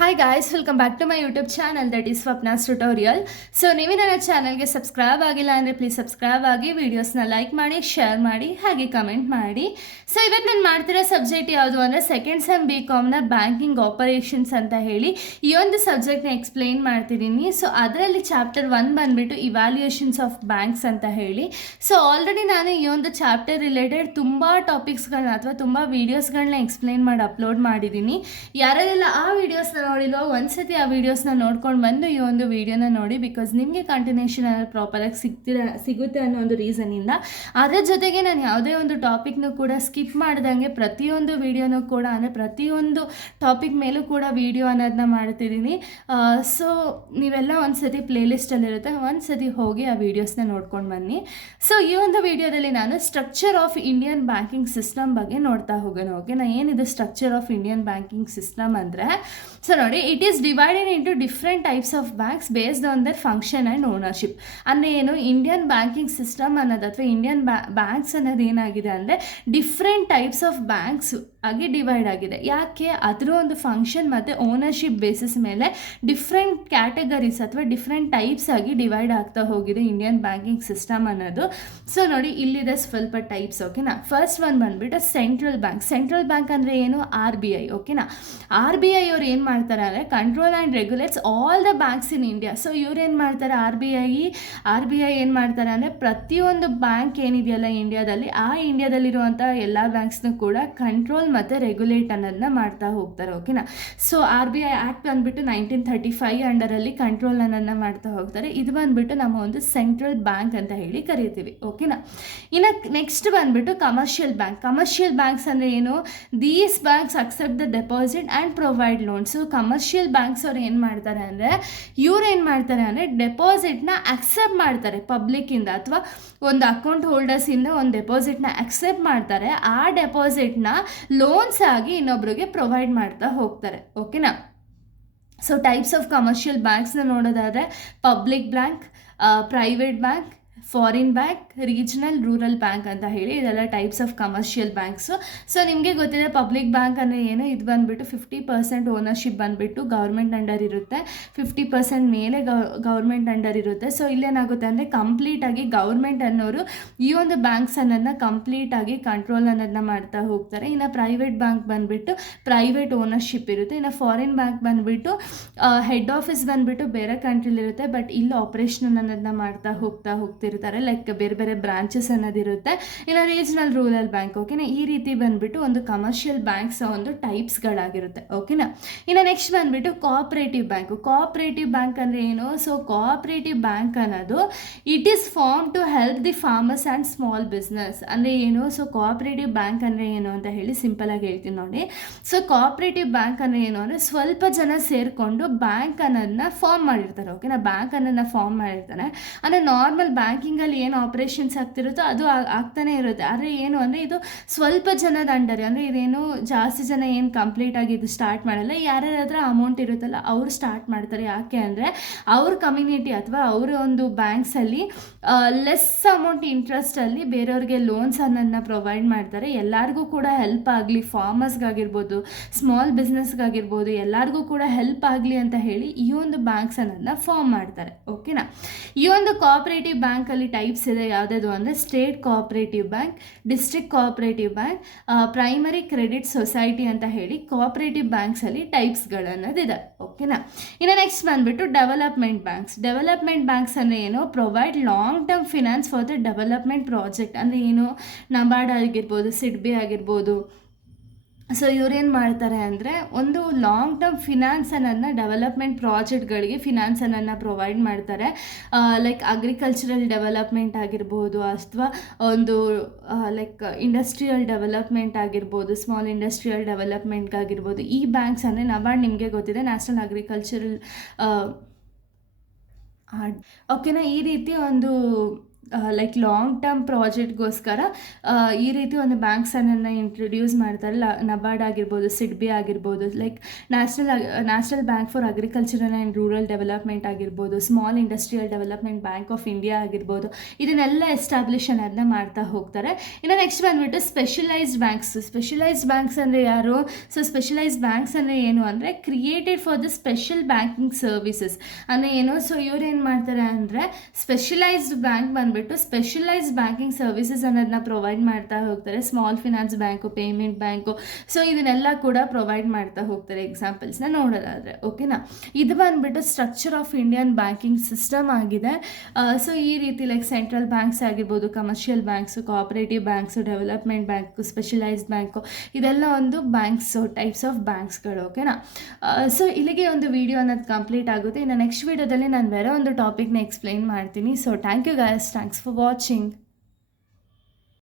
Hi guys, welcome back to my YouTube channel that is Swapna's tutorial. So ನೀವು ನನ್ನ ಚಾನಲ್ಗೆ subscribe ಆಗಿಲ್ಲ ಅಂದರೆ ಪ್ಲೀಸ್ ಸಬ್ಸ್ಕ್ರೈಬ್ ಆಗಿ, ವೀಡಿಯೋಸ್ನ ಲೈಕ್ ಮಾಡಿ, ಶೇರ್ ಮಾಡಿ, ಹಾಗೆ ಕಮೆಂಟ್ ಮಾಡಿ. ಸೊ ಇವತ್ತು ನಾನು ಮಾಡ್ತಿರೋ ಸಬ್ಜೆಕ್ಟ್ ಯಾವುದು ಅಂದರೆ ಸೆಕೆಂಡ್ ಸೆಮ್ BComನ ಬ್ಯಾಂಕಿಂಗ್ ಆಪರೇಷನ್ಸ್ ಅಂತ ಹೇಳಿ ಈ ಒಂದು ಸಬ್ಜೆಕ್ಟ್ನ ಎಕ್ಸ್ಪ್ಲೇನ್ ಮಾಡ್ತಿದ್ದೀನಿ. ಸೊ ಅದರಲ್ಲಿ ಚಾಪ್ಟರ್ 1 ಬಂದುಬಿಟ್ಟು ಇವ್ಯಾಲ್ಯೂಯೇಷನ್ಸ್ ಆಫ್ ಬ್ಯಾಂಕ್ಸ್ ಅಂತ ಹೇಳಿ. ಸೊ ಆಲ್ರೆಡಿ ನಾನು ಈ ಒಂದು ಚಾಪ್ಟರ್ ರಿಲೇಟೆಡ್ ತುಂಬ ಟಾಪಿಕ್ಸ್ಗಳನ್ನ ಅಥವಾ ತುಂಬ ವೀಡಿಯೋಸ್ಗಳನ್ನ ಎಕ್ಸ್ಪ್ಲೇನ್ ಮಾಡಿ ಅಪ್ಲೋಡ್ ಮಾಡಿದ್ದೀನಿ. ಯಾರೆಲ್ಲ ಆ ವೀಡಿಯೋಸ್ನ ನೋಡಿಲ್ವೋ ಒಂದ್ಸತಿ ಆ ವೀಡಿಯೋಸ್ನ ನೋಡ್ಕೊಂಡು ಬಂದು ಈ ಒಂದು ವೀಡಿಯೋನ ನೋಡಿ, ಬಿಕಾಸ್ ನಿಮಗೆ ಕಂಟಿನ್ಯೂಷನ್ ಪ್ರಾಪರಾಗಿ ಸಿಗುತ್ತೆ ಅನ್ನೋ ಒಂದು ರೀಸನಿಂದ. ಅದರ ಜೊತೆಗೆ ನಾನು ಯಾವುದೇ ಒಂದು ಟಾಪಿಕ್ನು ಕೂಡ ಸ್ಕಿಪ್ ಮಾಡ್ದಂಗೆ ಪ್ರತಿಯೊಂದು ವೀಡಿಯೋನೂ ಕೂಡ ಅಂದರೆ ಪ್ರತಿಯೊಂದು ಟಾಪಿಕ್ ಮೇಲೂ ಕೂಡ ವೀಡಿಯೋ ಅನ್ನೋದನ್ನ ಮಾಡ್ತಿದ್ದೀನಿ. ಸೊ ನೀವೆಲ್ಲ ಒಂದ್ಸತಿ ಪ್ಲೇಲಿಸ್ಟಲ್ಲಿರುತ್ತೆ, ಒಂದ್ಸತಿ ಹೋಗಿ ಆ ವೀಡಿಯೋಸ್ನ ನೋಡ್ಕೊಂಡು ಬನ್ನಿ. ಸೊ ಈ ಒಂದು ವೀಡಿಯೋದಲ್ಲಿ ನಾನು structure of Indian banking system ಬಗ್ಗೆ ನೋಡ್ತಾ ಹೋಗೋಣ. ಓಕೆನಾ, ಏನಿದೆ structure of Indian banking system ಅಂದರೆ, ಸೊ ನೋಡಿ, it is divided into different types of banks based on their function and ownership. ಅಂದರೆ ಏನು, ಇಂಡಿಯನ್ ಬ್ಯಾಂಕಿಂಗ್ ಸಿಸ್ಟಮ್ ಅನ್ನೋದು ಅಥವಾ ಇಂಡಿಯನ್ ಬ್ಯಾಂಕ್ಸ್ ಅನ್ನೋದು ಏನಾಗಿದೆ ಅಂದರೆ ಡಿಫ್ರೆಂಟ್ ಟೈಪ್ಸ್ ಆಫ್ ಬ್ಯಾಂಕ್ಸ್ ಆಗಿ ಡಿವೈಡ್ ಆಗಿದೆ. ಯಾಕೆ, ಅದರ ಒಂದು ಫಂಕ್ಷನ್ ಮತ್ತು ಓನರ್ಶಿಪ್ ಬೇಸಿಸ್ ಮೇಲೆ ಡಿಫ್ರೆಂಟ್ ಕ್ಯಾಟಗರೀಸ್ ಅಥವಾ ಡಿಫ್ರೆಂಟ್ ಟೈಪ್ಸ್ ಆಗಿ ಡಿವೈಡ್ ಆಗ್ತಾ ಹೋಗಿದೆ ಇಂಡಿಯನ್ ಬ್ಯಾಂಕಿಂಗ್ ಸಿಸ್ಟಮ್ ಅನ್ನೋದು. ಸೊ ನೋಡಿ, ಇಲ್ಲಿದೆ ಸ್ವಲ್ಪ ಟೈಪ್ಸ್. ಓಕೆನಾ, ಫಸ್ಟ್ ಒನ್ ಬಂದುಬಿಟ್ಟು ಸೆಂಟ್ರಲ್ ಬ್ಯಾಂಕ್. ಸೆಂಟ್ರಲ್ ಬ್ಯಾಂಕ್ ಅಂದರೆ ಏನು, RBI. ಓಕೆನಾ, RBI ಅವ್ರು ಏನು ಮಾಡ್ತಾರೆ ಅಂದರೆ control and regulates all the banks in India. So ಇವ್ರು ಏನು ಮಾಡ್ತಾರೆ, ಆರ್ ಬಿ ಐ ಏನು ಮಾಡ್ತಾರೆ ಅಂದರೆ ಪ್ರತಿಯೊಂದು ಬ್ಯಾಂಕ್ ಏನಿದೆಯಲ್ಲ ಇಂಡಿಯಾದಲ್ಲಿ, ಆ ಇಂಡಿಯಾದಲ್ಲಿರುವಂಥ ಎಲ್ಲ ಬ್ಯಾಂಕ್ಸ್ನೂ ಕೂಡ ಕಂಟ್ರೋಲ್ ಮತ್ತು ರೆಗ್ಯುಲೇಟ್ ಅನ್ನೋದನ್ನ ಮಾಡ್ತಾ ಹೋಗ್ತಾರೆ. ಓಕೆನಾ, ಸೊ RBI ಆ್ಯಕ್ಟ್ ಬಂದುಬಿಟ್ಟು 1935 ಅಂಡರಲ್ಲಿ ಕಂಟ್ರೋಲ್ ಅನ್ನೋದನ್ನ ಮಾಡ್ತಾ ಹೋಗ್ತಾರೆ. ಇದು ಬಂದುಬಿಟ್ಟು ನಮ್ಮ ಒಂದು ಸೆಂಟ್ರಲ್ ಬ್ಯಾಂಕ್ ಅಂತ ಹೇಳಿ ಕರಿತೀವಿ. ಓಕೆನಾ, ಇನ್ನು ನೆಕ್ಸ್ಟ್ ಬಂದುಬಿಟ್ಟು ಕಮರ್ಷಿಯಲ್ ಬ್ಯಾಂಕ್. ಕಮರ್ಷಿಯಲ್ ಬ್ಯಾಂಕ್ಸ್ ಅಂದರೆ ಏನು, these banks accept the deposit and provide loans. Commercial banks ಅವ್ರು ಏನು ಮಾಡ್ತಾರೆ ಅಂದರೆ, ಇವ್ರು ಏನು ಮಾಡ್ತಾರೆ ಅಂದರೆ ಡೆಪಾಸಿಟ್ನ ಅಕ್ಸೆಪ್ಟ್ ಮಾಡ್ತಾರೆ ಪಬ್ಲಿಕ್ಕಿಂದ ಅಥವಾ ಒಂದು ಅಕೌಂಟ್ ಹೋಲ್ಡರ್ಸಿಂದ ಒಂದು ಡೆಪಾಸಿಟ್ನ ಅಕ್ಸೆಪ್ಟ್ ಮಾಡ್ತಾರೆ. ಆ ಡೆಪಾಸಿಟ್ನ ಲೋನ್ಸ್ ಆಗಿ ಇನ್ನೊಬ್ರಿಗೆ ಪ್ರೊವೈಡ್ ಮಾಡ್ತಾ ಹೋಗ್ತಾರೆ. ಓಕೆನಾ, ಸೊ ಟೈಪ್ಸ್ ಆಫ್ ಕಮರ್ಷಿಯಲ್ ಬ್ಯಾಂಕ್ಸ್ನ ನೋಡೋದಾದರೆ public bank, private bank, foreign bank, regional, rural bank ಅಂತ ಹೇಳಿ ಇದೆಲ್ಲ types of commercial banks. So ನಿಮಗೆ ಗೊತ್ತಿದೆ ಪಬ್ಲಿಕ್ ಬ್ಯಾಂಕ್ ಅಂದರೆ ಏನು, ಇದು ಬಂದುಬಿಟ್ಟು 50% ಓನರ್ಶಿಪ್ ಬಂದುಬಿಟ್ಟು ಗೌರ್ಮೆಂಟ್ ಅಂಡರ್ ಇರುತ್ತೆ, 50% ಮೇಲೆ ಗೌರ್ಮೆಂಟ್ ಅಂಡರ್ ಇರುತ್ತೆ. ಸೊ ಇಲ್ಲೇನಾಗುತ್ತೆ ಅಂದರೆ ಕಂಪ್ಲೀಟಾಗಿ ಗೌರ್ಮೆಂಟ್ ಅನ್ನೋರು ಈ ಒಂದು ಬ್ಯಾಂಕ್ಸ್ ಅನ್ನೋದನ್ನ ಕಂಪ್ಲೀಟಾಗಿ ಕಂಟ್ರೋಲ್ ಅನ್ನೋದನ್ನ ಮಾಡ್ತಾ ಹೋಗ್ತಾರೆ. ಇನ್ನು ಪ್ರೈವೇಟ್ ಬ್ಯಾಂಕ್ ಬಂದುಬಿಟ್ಟು ಪ್ರೈವೇಟ್ ಓನರ್ಶಿಪ್ ಇರುತ್ತೆ. ಇನ್ನು ಫಾರಿನ್ ಬ್ಯಾಂಕ್ ಬಂದುಬಿಟ್ಟು ಹೆಡ್ ಆಫೀಸ್ ಬಂದುಬಿಟ್ಟು ಬೇರೆ ಕಂಟ್ರಿಲಿರುತ್ತೆ, ಬಟ್ ಇಲ್ಲಿ ಆಪ್ರೇಷನ್ ಅನ್ನೋದನ್ನ ಮಾಡ್ತಾ ಹೋಗ್ತಿರ್ತಾರೆ, ಲೈಕ್ ಬೇರೆ ಬೇರೆ ಬ್ರಾಂಚಸ್ ಅನ್ನೋದಿರುತ್ತೆ. ಇನ್ನು ರೀಜನಲ್, ರೂರಲ್ ಬ್ಯಾಂಕ್. ಓಕೆನಾ, ಈ ರೀತಿ ಬಂದುಬಿಟ್ಟು ಒಂದು ಕಮರ್ಷಿಯಲ್ ಬ್ಯಾಂಕ್ಸ್ ಒಂದು ಟೈಪ್ಸ್ಗಳಾಗಿರುತ್ತೆ. ಓಕೆನಾ, ಇನ್ನು ನೆಕ್ಸ್ಟ್ ಬಂದುಬಿಟ್ಟು ಕೋಆಪರೇಟಿವ್ ಬ್ಯಾಂಕ್. ಕೋಆಪರೇಟಿವ್ ಬ್ಯಾಂಕ್ ಅಂದರೆ ಏನು, ಸೊ ಕೋಆಪರೇಟಿವ್ ಬ್ಯಾಂಕ್ ಅನ್ನೋದು it is form to help the farmers and small business. ಅಂದರೆ ಏನು, ಸೊ ಕೋಆಪರೇಟಿವ್ ಬ್ಯಾಂಕ್ ಅಂದರೆ ಏನು ಅಂತ ಹೇಳಿ ಸಿಂಪಲಾಗಿ ಹೇಳ್ತೀನಿ ನೋಡಿ. ಸೊ ಕೋಆಪರೇಟಿವ್ ಬ್ಯಾಂಕ್ ಅಂದರೆ ಏನು ಅಂದರೆ ಸ್ವಲ್ಪ ಜನ ಸೇರಿಕೊಂಡು ಬ್ಯಾಂಕ್ ಅನ್ನೋದನ್ನ ಫಾರ್ಮ್ ಮಾಡಿರ್ತಾರೆ. ಓಕೆನಾ, ಬ್ಯಾಂಕ್ ಅನ್ನೋದನ್ನ ಫಾರ್ಮ್ ಮಾಡಿರ್ತಾರೆ. ಅಂದರೆ ನಾರ್ಮಲ್ ಬ್ಯಾಂಕಿಂಗಲ್ಲಿ ಏನು ಆಪ್ರೇಷನ್ಸ್ ಆಗ್ತಿರುತ್ತೋ ಅದು ಆಗ್ತಾನೆ ಇರುತ್ತೆ. ಆದರೆ ಏನು ಅಂದರೆ ಇದು ಸ್ವಲ್ಪ ಜನದ ಅಂಡರ್, ಅಂದರೆ ಇದೇನು ಜಾಸ್ತಿ ಜನ ಏನು ಕಂಪ್ಲೀಟಾಗಿ ಇದು ಸ್ಟಾರ್ಟ್ ಮಾಡಲ್ಲ. ಯಾರ್ಯಾರ ಹತ್ರ ಅಮೌಂಟ್ ಇರುತ್ತಲ್ಲ ಅವರು ಸ್ಟಾರ್ಟ್ ಮಾಡ್ತಾರೆ. ಯಾಕೆ ಅಂದರೆ ಅವ್ರ ಕಮ್ಯುನಿಟಿ ಅಥವಾ ಅವರ ಒಂದು ಬ್ಯಾಂಕ್ಸಲ್ಲಿ ಲೆಸ್ ಅಮೌಂಟ್ ಇಂಟ್ರೆಸ್ಟಲ್ಲಿ ಬೇರೆಯವ್ರಿಗೆ ಲೋನ್ಸ್ ಅನ್ನೋದನ್ನ ಪ್ರೊವೈಡ್ ಮಾಡ್ತಾರೆ. ಎಲ್ಲರಿಗೂ ಕೂಡ ಹೆಲ್ಪ್ ಆಗಲಿ, ಫಾರ್ಮರ್ಸ್ಗಾಗಿರ್ಬೋದು, ಸ್ಮಾಲ್ ಬಿಸ್ನೆಸ್ಗಾಗಿರ್ಬೋದು, ಎಲ್ಲರಿಗೂ ಕೂಡ ಹೆಲ್ಪ್ ಆಗಲಿ ಅಂತ ಹೇಳಿ ಈ ಒಂದು ಬ್ಯಾಂಕ್ಸ್ ಅನ್ನೋದನ್ನ ಫಾರ್ಮ್ ಮಾಡ್ತಾರೆ. ಓಕೆನಾ, ಈ ಒಂದು ಕೋಆಪರೇಟಿವ್ ಬ್ಯಾಂಕಲ್ಲಿ ಟೈಪ್ಸ್ ಇದೆ. ಯಾವುದಾದ್ರು ಅಂದರೆ state cooperative bank, district cooperative bank, primary credit society ಅಂತ ಹೇಳಿ ಕೋಆಪರೇಟಿವ್ ಬ್ಯಾಂಕ್ಸಲ್ಲಿ ಟೈಪ್ಸ್ಗಳನ್ನೋದಿದೆ. ಓಕೆನಾ, ಇನ್ನು ನೆಕ್ಸ್ಟ್ ಬಂದುಬಿಟ್ಟು ಡೆವಲಪ್ಮೆಂಟ್ ಬ್ಯಾಂಕ್ಸ್. ಡೆವಲಪ್ಮೆಂಟ್ ಬ್ಯಾಂಕ್ಸ್ ಅಂದರೆ ಏನು, provide long term finance for the development project. ಅಂದರೆ ಏನು, ನಬಾರ್ಡ್ ಆಗಿರ್ಬೋದು, ಸಿಡ್ಬಿ ಆಗಿರ್ಬೋದು. ಸೊ ಇವ್ರೇನು ಮಾಡ್ತಾರೆ ಅಂದರೆ ಒಂದು ಲಾಂಗ್ ಟರ್ಮ್ ಫಿನಾನ್ಸ್ ಅನ್ನೋದನ್ನ ಡೆವಲಪ್ಮೆಂಟ್ ಪ್ರಾಜೆಕ್ಟ್ಗಳಿಗೆ ಫಿನಾನ್ಸ್ ಅನ್ನೋದನ್ನ ಪ್ರೊವೈಡ್ ಮಾಡ್ತಾರೆ. ಲೈಕ್ ಅಗ್ರಿಕಲ್ಚರಲ್ ಡೆವಲಪ್ಮೆಂಟ್ ಆಗಿರ್ಬೋದು ಅಥವಾ ಒಂದು ಲೈಕ್ ಇಂಡಸ್ಟ್ರಿಯಲ್ ಡೆವಲಪ್ಮೆಂಟ್ ಆಗಿರ್ಬೋದು, ಸ್ಮಾಲ್ ಇಂಡಸ್ಟ್ರಿಯಲ್ ಡೆವಲಪ್ಮೆಂಟ್ಗಾಗಿರ್ಬೋದು. ಈ ಬ್ಯಾಂಕ್ಸ್ ಅಂದರೆ ನಬಾರ್ಡ್ ನಿಮಗೆ ಗೊತ್ತಿದೆ, ನ್ಯಾಷನಲ್ ಅಗ್ರಿಕಲ್ಚರಲ್ ಓಕೆನಾ, ಈ ರೀತಿ ಒಂದು ಲೈಕ್ ಲಾಂಗ್ ಟರ್ಮ್ ಪ್ರಾಜೆಕ್ಟ್ಗೋಸ್ಕರ ಈ ರೀತಿ ಒಂದು ಬ್ಯಾಂಕ್ಸನ್ನು ಇಂಟ್ರೊಡ್ಯೂಸ್ ಮಾಡ್ತಾರೆ. ನಬಾರ್ಡ್ ಆಗಿರ್ಬೋದು, ಸಿಡ್ಬಿ ಆಗಿರ್ಬೋದು, like national bank for agricultural and rural development ಆಗಿರ್ಬೋದು, small industrial development bank of India ಆಗಿರ್ಬೋದು, ಇದನ್ನೆಲ್ಲ ಎಸ್ಟಾಬ್ಲಿಷ್ ಅನ್ನೋದನ್ನ ಮಾಡ್ತಾ ಹೋಗ್ತಾರೆ. ಇನ್ನು ನೆಕ್ಸ್ಟ್ ಬಂದುಬಿಟ್ಟು ಸ್ಪೆಷಲೈಸ್ಡ್ ಬ್ಯಾಂಕ್ಸ್ ಅಂದರೆ ಯಾರು? ಸೊ ಸ್ಪೆಷಲೈಸ್ಡ್ ಬ್ಯಾಂಕ್ಸ್ ಅಂದರೆ ಏನು ಅಂದರೆ created for the special banking services ಅಂದರೆ ಏನು? ಸೊ ಇವ್ರು ಏನು ಮಾಡ್ತಾರೆ ಅಂದರೆ ಸ್ಪೆಷಲೈಸ್ಡ್ ಬ್ಯಾಂಕ್ ಬಂದುಬಿಟ್ಟು ಸ್ಪೆಷಲೈಸ್ಡ್ ಬ್ಯಾಂಕಿಂಗ್ ಸರ್ವಿಸಸ್ ಅನ್ನೋದನ್ನ ಪ್ರೊವೈಡ್ ಮಾಡ್ತಾ ಹೋಗ್ತಾರೆ. Small finance bank, payment bank, so ಇದನ್ನೆಲ್ಲ ಕೂಡ ಪ್ರೊವೈಡ್ ಮಾಡ್ತಾ ಹೋಗ್ತಾರೆ. ಎಕ್ಸಾಂಪಲ್ಸ್ನ ನೋಡೋದಾದರೆ, ಓಕೆನಾ? ಇದು ಬಂದುಬಿಟ್ಟು structure of Indian banking system ಆಗಿದೆ. ಸೊ ಈ ರೀತಿ ಲೈಕ್ ಸೆಂಟ್ರಲ್ ಬ್ಯಾಂಕ್ಸ್ ಆಗಿರ್ಬೋದು, commercial banks, cooperative banks, development bank, specialised bank, ಇದೆಲ್ಲ ಒಂದು ಬ್ಯಾಂಕ್ಸು, ಟೈಪ್ಸ್ ಆಫ್ ಬ್ಯಾಂಕ್ಸ್ಗಳು, ಓಕೆನಾ? ಸೊ ಇಲ್ಲಿಗೆ ಒಂದು ವಿಡಿಯೋ ಅನ್ನೋದು ಕಂಪ್ಲೀಟ್ ಆಗುತ್ತೆ. ಇನ್ನು ನೆಕ್ಸ್ಟ್ ವಿಡಿಯೋದಲ್ಲಿ ನಾನು ಬೇರೆ ಒಂದು ಟಾಪಿಕ್ನ ಎಕ್ಸ್ಪ್ಲೈನ್ ಮಾಡ್ತೀನಿ. So thank you guys, thanks for watching.